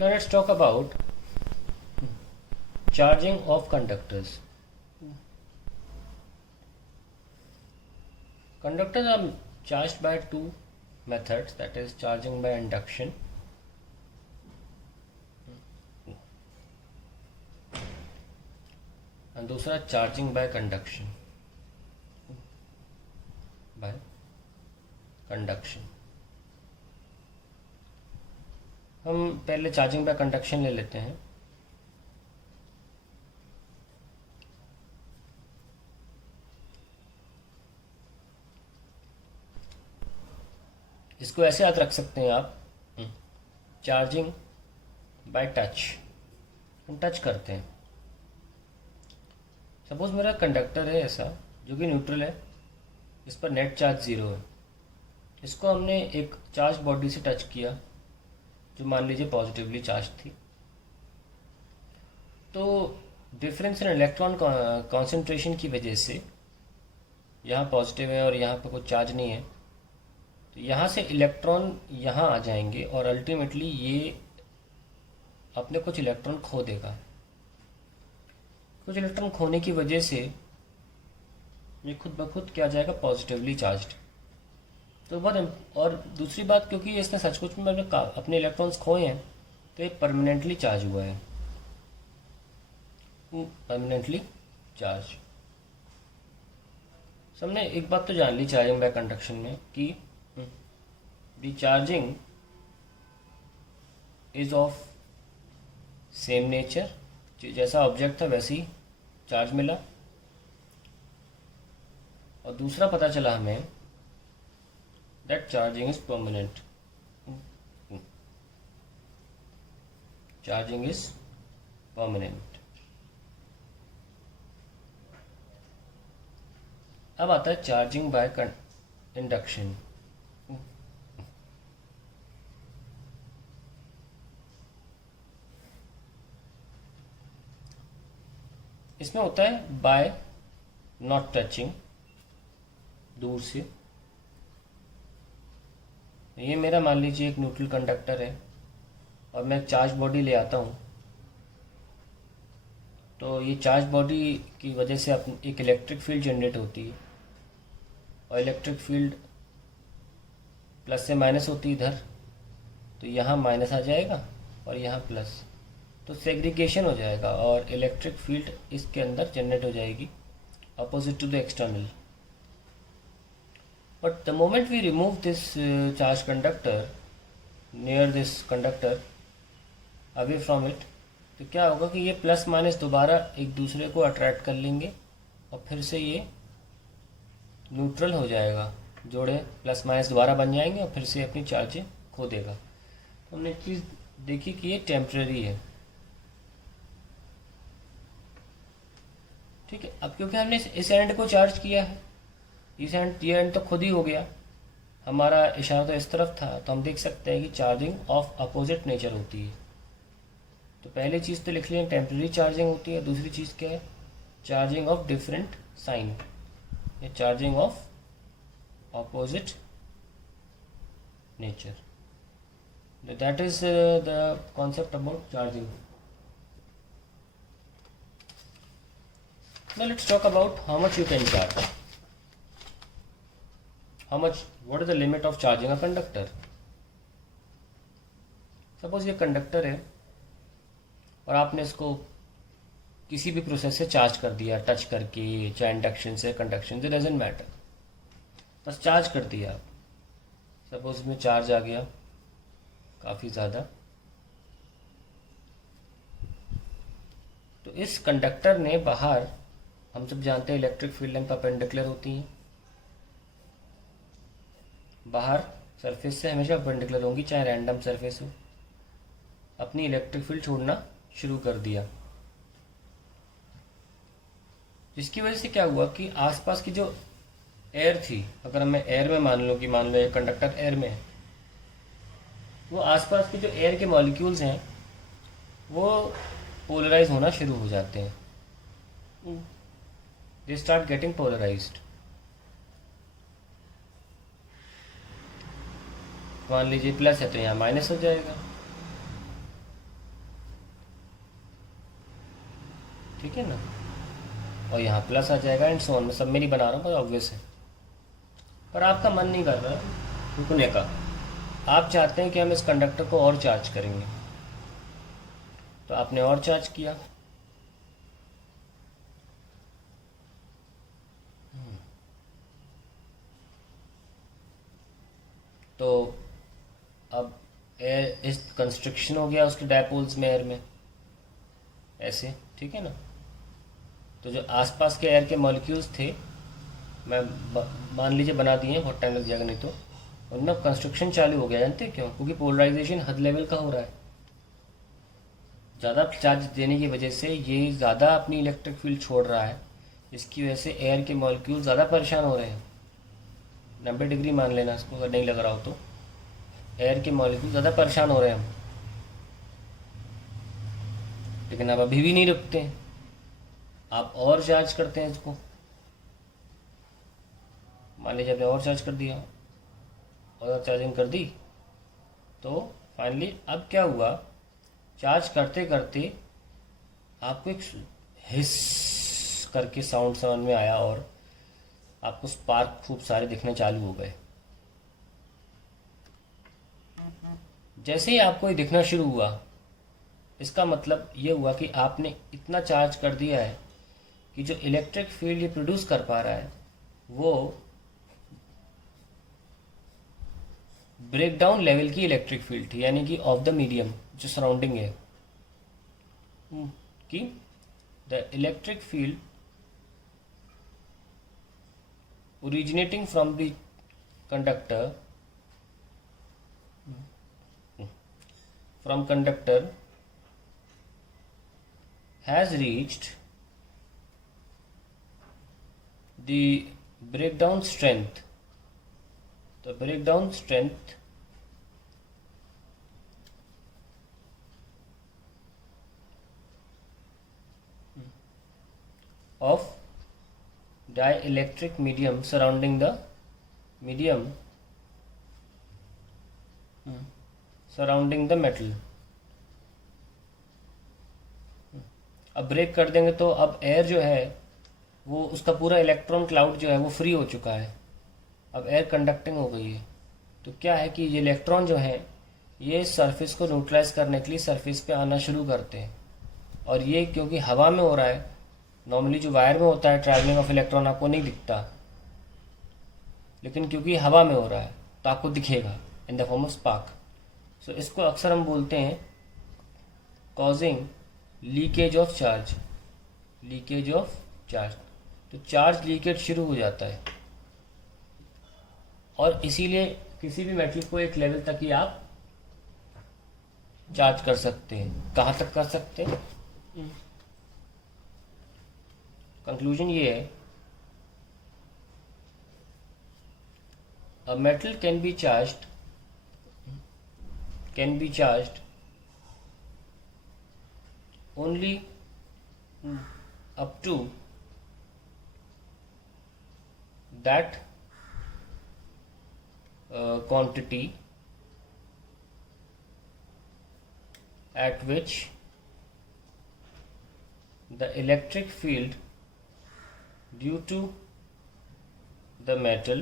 Now let's talk about charging of conductors. Conductors are charged by two methods, that is charging by induction and दूसरा charging by conduction. हम पहले charging by conduction ले लेते हैं. इसको ऐसे याद रख सकते हैं आप, चार्जिंग बाय टच. हम टच करते हैं. सपोज मेरा कंडक्टर है ऐसा जो कि न्यूट्रल है, इस पर नेट चार्ज 0 है. इसको हमने एक चार्ज बॉडी से टच किया जो मान लीजिए पॉजिटिवली चार्ज थी. तो डिफरेंस इन इलेक्ट्रॉन कॉन्सेंट्रेशन की वजह से यहाँ पॉजिटिव है और यहाँ पर कुछ चार्ज नहीं है, तो यहाँ से इलेक्ट्रॉन यहाँ आ जाएंगे और अल्टीमेटली ये अपने कुछ इलेक्ट्रॉन खो देगा. कुछ इलेक्ट्रॉन खोने की वजह से ये खुद ब खुद क्या जाएगा, पॉजिटिवली चार्ज्ड. तो बहुत, और दूसरी बात, क्योंकि इसने सचमुच में अपने इलेक्ट्रॉन्स खोए हैं तो ये परमानेंटली चार्ज हुआ है, परमानेंटली चार्ज. हमने एक बात तो जान ली चार्जिंग बाय कंडक्शन में कि the charging is of same nature. जैसा ऑब्जेक्ट था वैसे ही चार्ज मिला. और दूसरा पता चला हमें that charging is permanent. Charging is permanent. अब आता है चार्जिंग बाय इंडक्शन. इसमें होता है बाय नॉट टचिंग, दूर से. ये मेरा मान लीजिए एक न्यूट्रल कंडक्टर है और मैं चार्ज बॉडी ले आता हूँ. तो ये चार्ज बॉडी की वजह से एक इलेक्ट्रिक फील्ड जनरेट होती है और इलेक्ट्रिक फील्ड प्लस से माइनस होती है इधर. तो यहाँ माइनस आ जाएगा और यहाँ प्लस, तो सेग्रीगेशन हो जाएगा और इलेक्ट्रिक फील्ड इसके अंदर जनरेट हो जाएगी opposite to the external. But the moment we remove this charged conductor near this conductor, away from it, तो क्या होगा कि ये प्लस माइनस दोबारा एक दूसरे को अट्रैक्ट कर लेंगे और फिर से ये न्यूट्रल हो जाएगा. जोड़े प्लस माइनस दोबारा बन जाएंगे और फिर से अपनी चार्जें खो देगा. तो हमने एक चीज़ देखी कि ये टेम्परेरी है. ठीक है. अब क्योंकि हमने इस एंड को चार्ज किया है, इस एंड ये एंड तो खुद ही हो गया, हमारा इशारा तो इस तरफ था, तो हम देख सकते हैं कि चार्जिंग ऑफ अपोजिट नेचर होती है. तो पहली चीज़ तो लिख लें टेम्परेरी चार्जिंग होती है. दूसरी चीज़ क्या है, चार्जिंग ऑफ डिफरेंट साइन, या charging of opposite nature. That is the concept about charging. Now let's talk about how much you can charge. What is the limit of charging a conductor? Suppose ये conductor है और आपने इसको किसी भी process से charge कर दिया, टच करके, चाहे इंडक्शन से, कंडक्शन से, डजेंट मैटर, बस चार्ज कर दिया. सपोज में चार्ज आ गया काफ़ी ज़्यादा. तो इस कंडक्टर ने बाहर, हम सब जानते हैं इलेक्ट्रिक फील्ड लाइन परपेंडिकुलर होती हैं, बाहर सरफेस से हमेशा परपेंडिकुलर होंगी, चाहे रैंडम सरफेस हो, अपनी इलेक्ट्रिक फील्ड छोड़ना शुरू कर दिया. जिसकी वजह से क्या हुआ कि आसपास की जो एयर थी, अगर मैं एयर में मान लो ये कंडक्टर एयर में है, वो आसपास के जो एयर के मॉलिक्यूल्स हैं वो पोलराइज होना शुरू हो जाते हैं. They start getting polarised. मान लीजिए प्लस है तो यहाँ माइनस हो जाएगा, ठीक है ना, और यहाँ प्लस आ जाएगा एंड सो ऑन। मैं सब में नहीं बना रहा हूँ, पर ऑब्वियस है। पर आपका मन नहीं कर रहा रुकने का, आप चाहते हैं कि हम इस कंडक्टर को और चार्ज करेंगे, तो आपने और चार्ज किया। तो अब एयर इस कंस्ट्रक्शन हो गया उसके डायपोल्स में, एयर में ऐसे, ठीक है ना। तो जो आसपास के एयर के मॉलिक्यूल्स थे, मैं मान लीजिए बना दिए हैं, बहुत टाइम लग जाएगा नहीं तो, उनमें कंस्ट्रक्शन चालू हो गया। जानते हैं क्यों? क्योंकि पोलराइजेशन हद लेवल का हो रहा है। ज़्यादा चार्ज देने की वजह से ये ज़्यादा अपनी इलेक्ट्रिक फील्ड छोड़ रहा है, इसकी वजह से एयर के मॉलिक्यूल ज़्यादा परेशान हो रहे हैं। 90 डिग्री मान लेना इसको, अगर नहीं लग रहा हो तो। एयर के मॉलिक्यूल ज़्यादा परेशान हो रहे हैं हम, लेकिन आप अभी भी नहीं रुकते हैं, आप और चार्ज करते हैं इसको। मान लीजिए आपने और चार्ज कर दिया, और चार्जिंग कर दी, तो फाइनली अब क्या हुआ, चार्ज करते करते आपको एक हिस करके साउंड समझ में आया, और आपको स्पार्क खूब सारे दिखने चालू हो गए। जैसे ही आपको ये दिखना शुरू हुआ, इसका मतलब ये हुआ कि आपने इतना चार्ज कर दिया है कि जो इलेक्ट्रिक फील्ड ये प्रोड्यूस कर पा रहा है वो ब्रेक डाउन लेवल की इलेक्ट्रिक फील्ड थी, यानी कि ऑफ द मीडियम जो सराउंडिंग है, कि the electric field originating from the conductor has reached the breakdown strength of dielectric medium surrounding the metal। अब ब्रेक कर देंगे तो अब एयर जो है वो, उसका पूरा इलेक्ट्रॉन क्लाउड जो है वो फ्री हो चुका है, अब एयर कंडक्टिंग हो गई है। तो क्या है कि ये इलेक्ट्रॉन जो है ये सरफेस को न्यूट्रलाइज करने के लिए सरफेस पे आना शुरू करते हैं, और ये क्योंकि हवा में हो रहा है, नॉर्मली जो वायर में होता है ट्रैवलिंग ऑफ इलेक्ट्रॉन आपको नहीं दिखता, लेकिन क्योंकि हवा में हो रहा है तो आपको दिखेगा in the form of spark. So इसको अक्सर हम बोलते हैं कॉजिंग लीकेज ऑफ चार्ज। तो चार्ज लीकेज शुरू हो जाता है, और इसीलिए किसी भी मेटल को एक लेवल तक ही आप चार्ज कर सकते हैं। कहाँ तक कर सकते हैं? कंक्लूजन ये है, a metal can be charged only up to that quantity at which the electric field due to the metal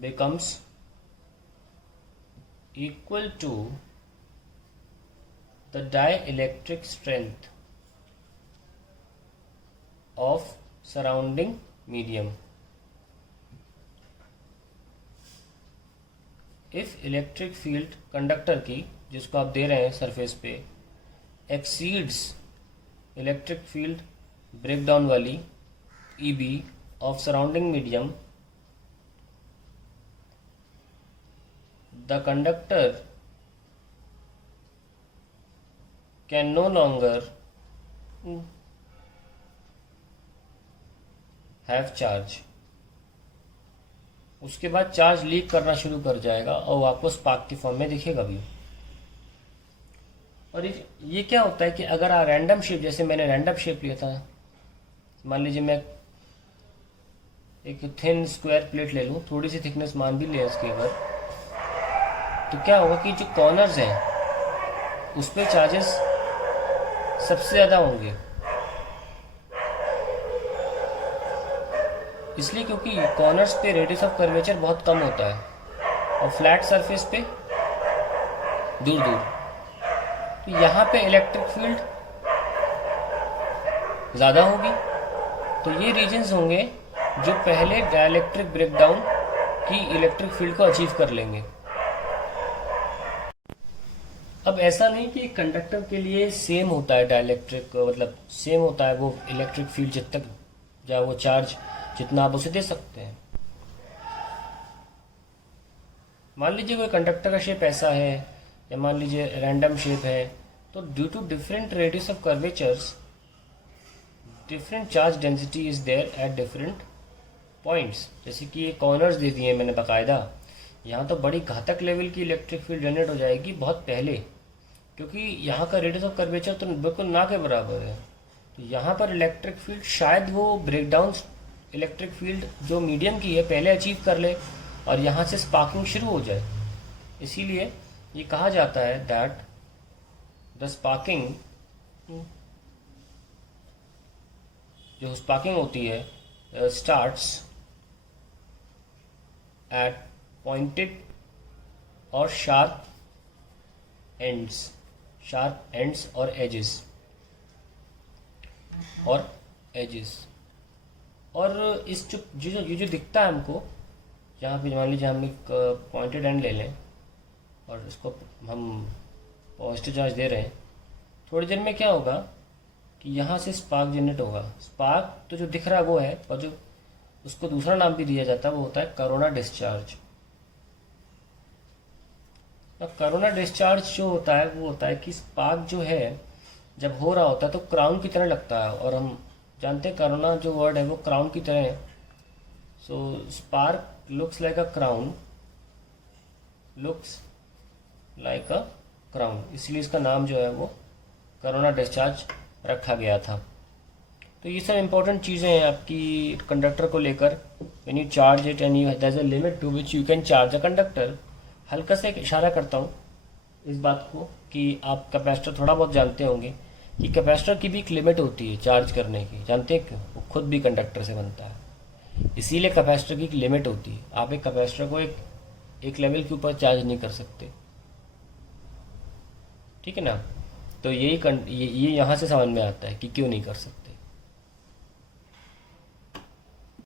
becomes equal to the dielectric strength of surrounding medium। if electric field conductor की, जिसको आप दे रहे हैं surface पे, exceeds electric field breakdown वाली EB of surrounding medium, the conductor can no longer have charge। उसके बाद charge leak करना शुरू कर जाएगा और वो आपको स्पार्क की फॉर्म में दिखेगा भी। और ये क्या होता है कि अगर आप रैंडम शेप, जैसे मैंने रैंडम शेप लिया था, मान लीजिए मैं एक थिन स्क्वायर प्लेट ले लूँ, थोड़ी सी थिकनेस मान भी लिया इसकी, अगर तो क्या होगा कि जो कॉर्नर्स हैं उस पर चार्जेस सबसे ज़्यादा होंगे, इसलिए क्योंकि कॉर्नर्स पे रेडियस ऑफ कर्वेचर बहुत कम होता है और फ्लैट सरफेस पे दूर दूर। तो यहाँ पे इलेक्ट्रिक फील्ड ज़्यादा होगी, तो ये रीजन्स होंगे जो पहले डाइलेक्ट्रिक ब्रेकडाउन की इलेक्ट्रिक फील्ड को अचीव कर लेंगे। अब ऐसा नहीं कि कंडक्टर के लिए सेम होता है डाइलेक्ट्रिक, मतलब सेम होता है वो इलेक्ट्रिक फील्ड जब तक या वो चार्ज जितना आप उसे दे सकते हैं। मान लीजिए कोई कंडक्टर का शेप ऐसा है या मान लीजिए रैंडम शेप है, तो due to different radius of curvatures different charge density is there at different points. जैसे कि ये कॉर्नर्स दे दिए मैंने बाकायदा, यहाँ तो बड़ी घातक लेवल की इलेक्ट्रिक फील्ड जनरेट हो जाएगी बहुत पहले, क्योंकि यहाँ का रेडियस ऑफ कर्वेचर तो बिल्कुल ना के बराबर है। तो यहाँ पर इलेक्ट्रिक फील्ड शायद वो ब्रेकडाउन इलेक्ट्रिक फील्ड जो मीडियम की है पहले अचीव कर ले और यहाँ से स्पार्किंग शुरू हो जाए। इसीलिए ये कहा जाता है दैट द स्पार्किंग, जो स्पार्किंग होती है स्टार्ट्स एट पॉइंटेड और शार्प एंड्स और एजेस। और इस ये जो दिखता है हमको, यहाँ पे मान लीजिए हम एक पॉइंटेड एंड ले लें और इसको हम पॉजिटिव चार्ज दे रहे हैं, थोड़ी देर में क्या होगा कि यहाँ से स्पार्क जनरेट होगा। स्पार्क तो जो दिख रहा है वो है, और जो उसको दूसरा नाम भी दिया जाता है वो होता है कोरोना डिस्चार्ज। कोरोना डिस्चार्ज जो होता है वो होता है कि स्पार्क जो है जब हो रहा होता है तो क्राउन की तरह लगता है, और हम जानते हैं कोरोना जो वर्ड है वो क्राउन की तरह है। So spark looks like a crown, इसलिए इसका नाम जो है वो कोरोना डिस्चार्ज रखा गया था। तो ये सब इंपॉर्टेंट चीज़ें हैं आपकी कंडक्टर को लेकर। When you charge it and there is a limit to which you can charge a conductor. हल्का से एक इशारा करता हूँ इस बात को कि आप कैपेसिटर थोड़ा बहुत जानते होंगे कि कैपेसिटर की भी एक लिमिट होती है चार्ज करने की। जानते हैं क्यों? वो खुद भी कंडक्टर से बनता है, इसीलिए कैपेसिटर की एक लिमिट होती है। आप एक कैपेसिटर को एक लेवल के ऊपर चार्ज नहीं कर सकते, ठीक है ना। तो ये यहाँ से समझ में आता है कि क्यों नहीं कर सकते।